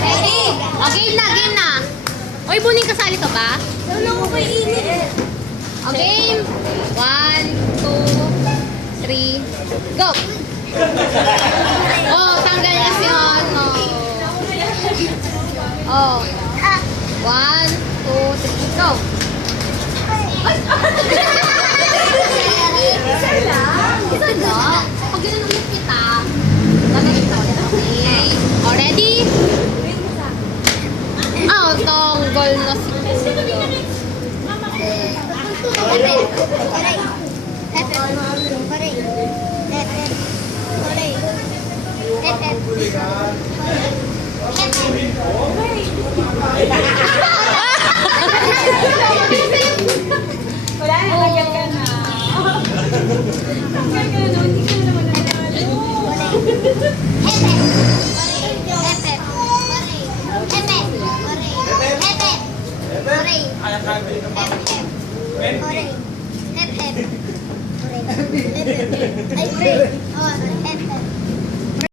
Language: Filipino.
Ready? O, game na, game na. Oy, Buning, kasali ka ba? Wala ko kay init. O, game. 1, 2, 3, go! Oh, tanggal na si Ono. Oh. 1, 2, 3, go! Isa lang. Isa lang. Pag ginanong kita, ganito. Okay. O, ready? Oh, tanggal na si Wala na, kaya ka na. Kaya ka na, hindi ka na naman